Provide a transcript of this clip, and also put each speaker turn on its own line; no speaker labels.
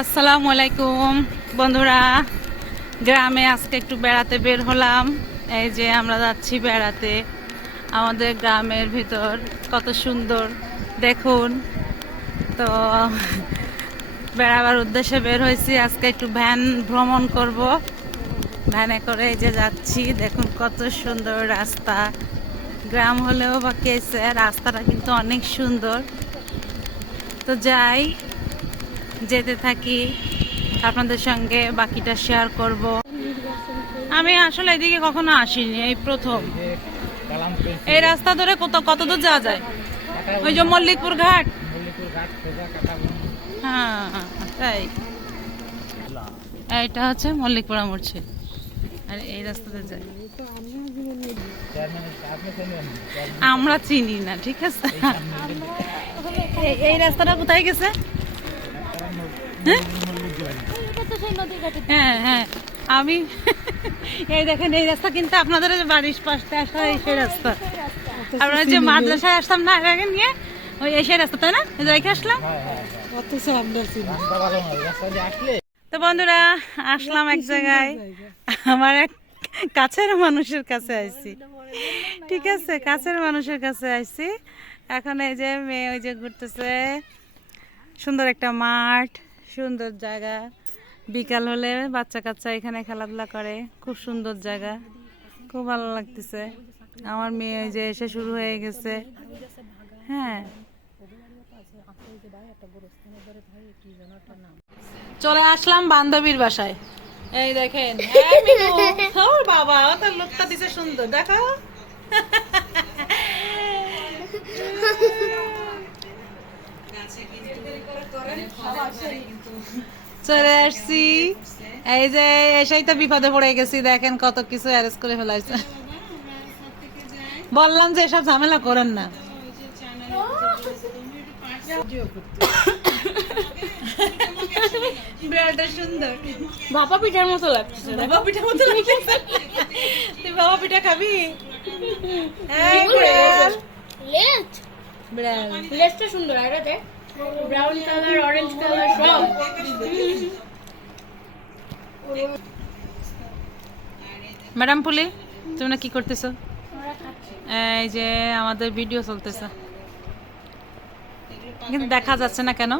আসসালামু আলাইকুম। বন্ধুরা, গ্রামে আজকে একটু বেড়াতে বের হলাম। এই যে আমরা যাচ্ছি বেড়াতে। আমাদের গ্রামের ভিতর কত সুন্দর। দেখুন। তো বেড়াবার উদ্দেশ্যে বের হয়েছি। আজকে একটু ভ্যান ভ্রমণ করব। ভ্যানে করে এই যে যাচ্ছি। দেখুন কত সুন্দর রাস্তা। গ্রাম হলেও বা কেসে রাস্তাটা কিন্তু অনেক সুন্দর। তো যাই যেতে থাকি, আপনাদের সঙ্গে বাকিটা শেয়ার করব। আমি আসলে এদিকে কখনো আসিনি, এই প্রথম। এই রাস্তা ধরে কত কত দূর যাওয়া যায়? ওই যে মল্লিকপুর ঘাট? হ্যাঁ তাই। এইটা হচ্ছে মল্লিকপুর মরছে আর এই রাস্তাতে যাই। আমরা চিনি না, ঠিক আছে? এই রাস্তাটা কোথায় গেছে? হ্যাঁ হ্যাঁ। আমি এই দেখেন এই রাস্তা কিন্তু আপনাদের যে বাড়ির পাশে আসা এই সেই রাস্তা। আমরা যে মাদ্রাসায় আসতাম না আগে নিয়ে ওই এই সেই রাস্তা তাই না? রেখে আসলাম।
অথচ আমরা চিনি
তো বন্ধুরা আসলাম এক জায়গায়। আমার এক কাছের মানুষের কাছে আইছি। ঠিক আছে কাছের মানুষের কাছে আইছি। এখন এই যে মেয়ে ওই যে ঘুরতেছে। সুন্দর একটা মাঠ। সুন্দর জায়গা। বিকাল হলে বাচ্চা কাচ্চা এখানে খেলাধুলা করে। খুব সুন্দর জায়গা। খুব ভালো লাগতেছে। আমার মেয়ে ওই যে এসে শুরু হয়ে গেছে। হ্যাঁ। চলে আসলাম বান্ধবীর বাসায়। এই দেখেন ওর বাবা, ও তো লোকটা দিছে সুন্দর। দেখো চলে আসছি। এই যে এসেই তো বিপদে পড়ে গেছি দেখেন কত কিছু অ্যারেঞ্জ করে ফেলাইছে বললাম যে এসব ঝামেলা করেন না। বিড়ালটা সুন্দর।
ভাপা পিঠার মতো লাগছে
বাবা পিঠা মতো লাগছে তুই বাবা পিঠা খাবি? বিড়াল। বিড়াল
সুন্দর আর দেখ ব্রাউন কালার অরেঞ্জ কালার সব
ম্যাডাম পুলি তুমি না কি করতেছো? এই যে আমাদের ভিডিও চলতেছে। কিন্তু দেখা যাচ্ছে না কেন?